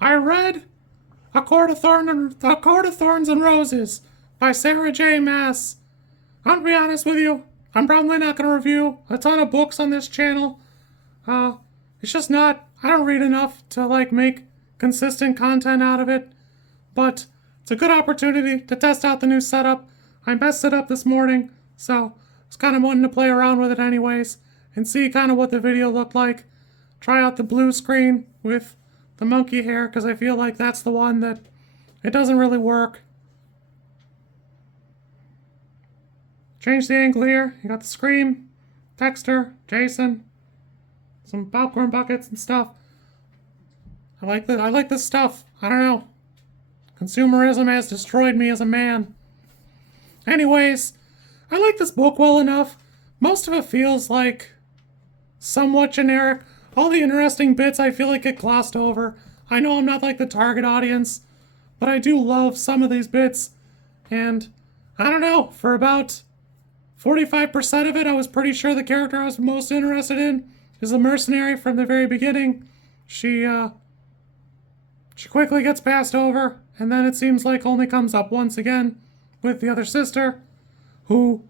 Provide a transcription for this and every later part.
I read A Court of Thorns and Roses by Sarah J Maas. I'll be honest with you, I'm probably not going to review a ton of books on this channel. It's just not, I don't read enough to make consistent content out of it. But it's a good opportunity to test out the new setup. I messed it up this morning, so I was kind of wanting to play around with it anyways and see kind of what the video looked like. Try out the blue screen with the monkey hair because I feel like that's the one that it doesn't really work. Change the angle here. You got the Scream, Dexter, Jason, some popcorn buckets and stuff. I like this stuff. I don't know. Consumerism has destroyed me as a man. Anyways, I like this book well enough. Most of it feels like somewhat generic. All the interesting bits I feel like get glossed over. I know I'm not like the target audience, but I do love some of these bits. And I don't know, for about 45% of it, I was pretty sure the character I was most interested in is a mercenary from the very beginning. She quickly gets passed over, and then it seems like only comes up once again with the other sister, who,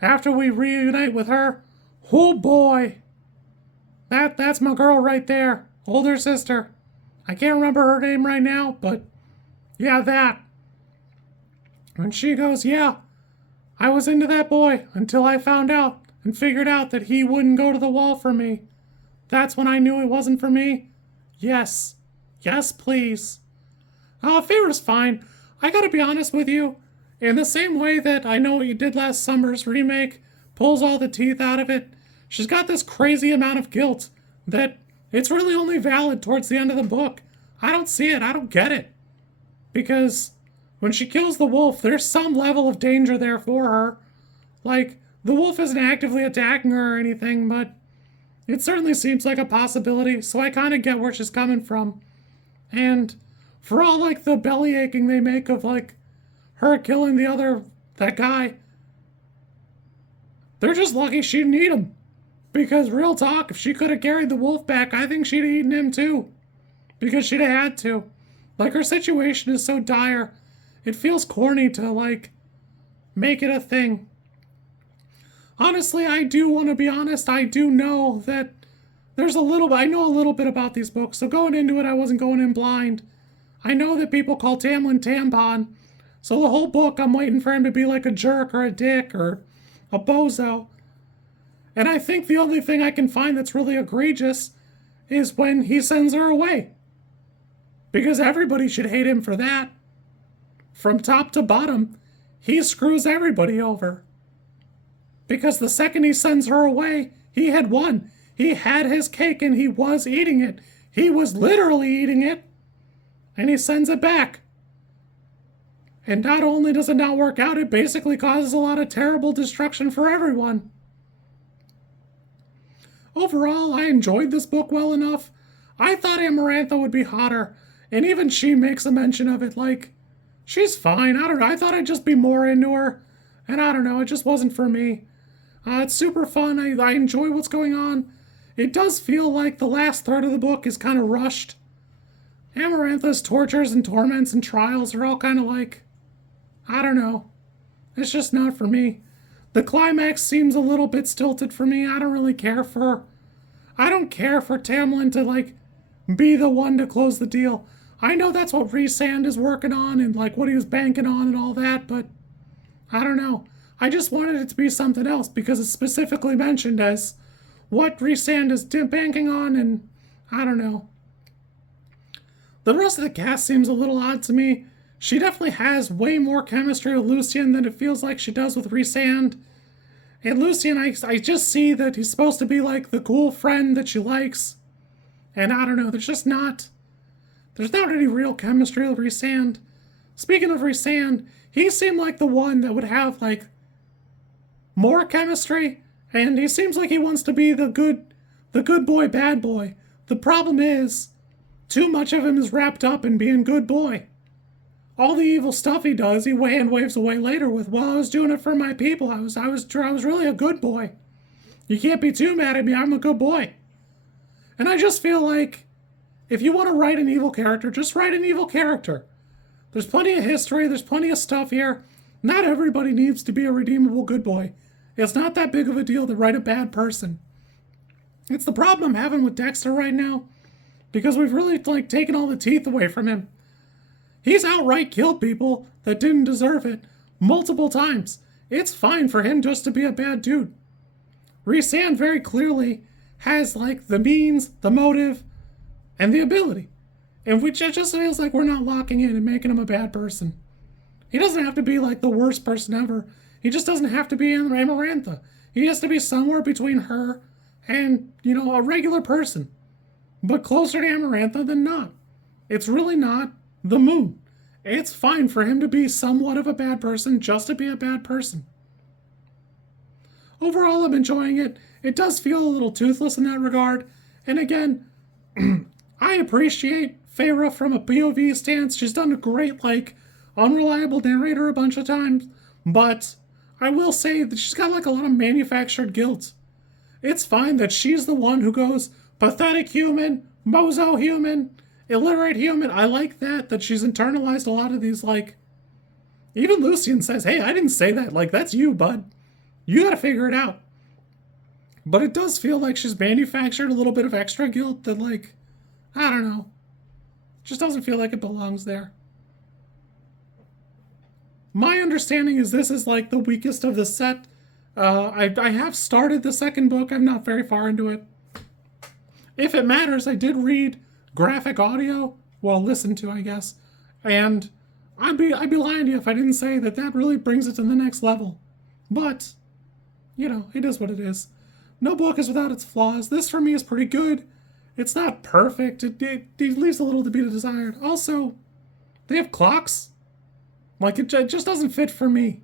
after we reunite with her, oh boy, that's my girl right there, older sister. I can't remember her name right now, but yeah, that. And she goes, yeah, I was into that boy until I found out and figured out that he wouldn't go to the wall for me. That's when I knew it wasn't for me. Yes. Yes, please. Feyre's fine. I gotta be honest with you. In the same way that I know what you did last summer's remake pulls all the teeth out of it, she's got this crazy amount of guilt that it's really only valid towards the end of the book. I don't see it. I don't get it. Because when she kills the wolf, there's some level of danger there for her. Like, the wolf isn't actively attacking her or anything, but it certainly seems like a possibility, so I kind of get where she's coming from. And for all the belly aching they make of her killing that guy, they're just lucky she didn't eat him. Because real talk, if she could have carried the wolf back, I think she'd have eaten him too. Because she'd have had to. Her situation is so dire, it feels corny to make it a thing. Honestly, I do want to be honest, I do know that I know a little bit about these books, so going into it, I wasn't going in blind. I know that people call Tamlin tampon, so the whole book, I'm waiting for him to be like a jerk or a dick or a bozo. And I think the only thing I can find that's really egregious is when he sends her away. Because everybody should hate him for that. From top to bottom, he screws everybody over. Because the second he sends her away, he had won. He had his cake and he was eating it. He was literally eating it. And he sends it back. And not only does it not work out, it basically causes a lot of terrible destruction for everyone. Overall, I enjoyed this book well enough. I thought Amarantha would be hotter. And even she makes a mention of it, she's fine. I don't know. I thought I'd just be more into her. And I don't know, it just wasn't for me. It's super fun. I enjoy what's going on. It does feel like the last third of the book is kind of rushed. Amarantha's tortures and torments and trials are all kind of I don't know. It's just not for me. The climax seems a little bit stilted for me. I don't care for Tamlin to be the one to close the deal. I know that's what Rhysand is working on and what he was banking on and all that, but I don't know. I just wanted it to be something else because it's specifically mentioned as what Rhysand is banking on, and I don't know. The rest of the cast seems a little odd to me. She definitely has way more chemistry with Lucien than it feels like she does with Rhysand. And Lucien, I just see that he's supposed to be the cool friend that she likes. And I don't know, there's not any real chemistry with Rhysand. Speaking of Rhysand, he seemed like the one that would have more chemistry, and he seems like he wants to be the good boy, bad boy. The problem is, too much of him is wrapped up in being good boy. All the evil stuff he does, he waves away later with, well, I was doing it for my people. I was really a good boy. You can't be too mad at me. I'm a good boy. And I just feel like if you want to write an evil character, just write an evil character. There's plenty of history, there's plenty of stuff here. Not everybody needs to be a redeemable good boy. It's not that big of a deal to write a bad person. It's the problem I'm having with Dexter right now, because we've really taken all the teeth away from him. He's outright killed people that didn't deserve it multiple times. It's fine for him just to be a bad dude. Rhysand very clearly has the means, the motive, and the ability. And which it just feels like we're not locking in and making him a bad person. He doesn't have to be the worst person ever. He just doesn't have to be Amarantha. He has to be somewhere between her and, a regular person. But closer to Amarantha than not. It's really not the moon. It's fine for him to be somewhat of a bad person just to be a bad person. Overall, I'm enjoying it. It does feel a little toothless in that regard. And again, I appreciate Feyre from a POV stance. She's done a great, unreliable narrator a bunch of times. But I will say that she's got, a lot of manufactured guilt. It's fine that she's the one who goes, pathetic human, bozo human, illiterate human. I like that she's internalized a lot of these, even Lucian says, hey, I didn't say that. That's you, bud. You gotta figure it out. But it does feel like she's manufactured a little bit of extra guilt that, I don't know. Just doesn't feel like it belongs there. My understanding is this is, the weakest of the set. I have started the second book. I'm not very far into it. If it matters, I did read graphic audio. Well, listen to, I guess. And I'd be lying to you if I didn't say that really brings it to the next level. But, it is what it is. No book is without its flaws. This, for me, is pretty good. It's not perfect. It leaves a little to be desired. Also, they have clocks. It just doesn't fit for me.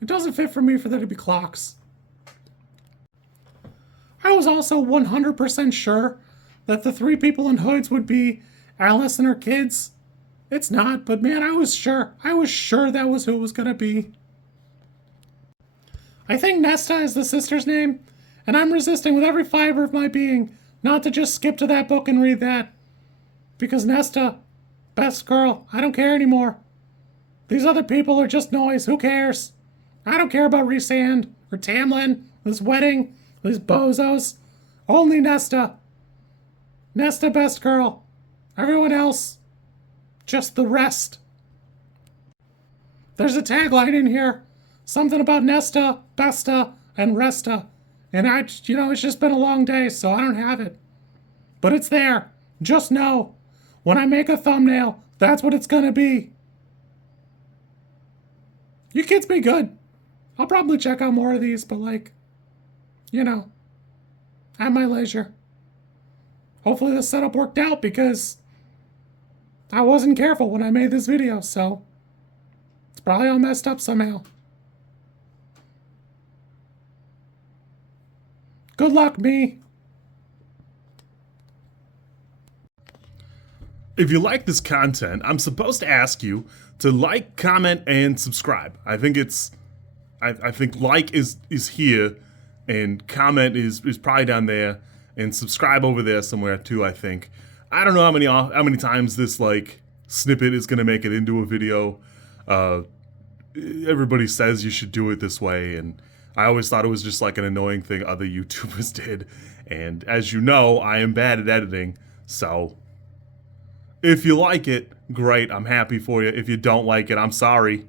It doesn't fit for me for there to be clocks. I was also 100% sure that the 3 people in hoods would be Alice and her kids. It's not, but man, I was sure. I was sure that was who it was going to be. I think Nesta is the sister's name, and I'm resisting with every fiber of my being not to just skip to that book and read that. Because Nesta, best girl, I don't care anymore. These other people are just noise, who cares? I don't care about Rhysand, or Tamlin, this wedding, these bozos. Only Nesta. Nesta, best girl. Everyone else, just the rest. There's a tagline in here. Something about Nesta, Besta, and Resta. And it's just been a long day, so I don't have it. But it's there. Just know, when I make a thumbnail, that's what it's gonna be. You kids be good. I'll probably check out more of these, but at my leisure. Hopefully this setup worked out because I wasn't careful when I made this video, so it's probably all messed up somehow. Good luck, me. If you like this content, I'm supposed to ask you to like, comment, and subscribe. I think like is here, and comment is probably down there, and subscribe over there somewhere too, I think. I don't know how many times this snippet is gonna make it into a video. Everybody says you should do it this way, and I always thought it was just an annoying thing other YouTubers did. And as you know, I am bad at editing, so if you like it, great, I'm happy for you. If you don't like it, I'm sorry.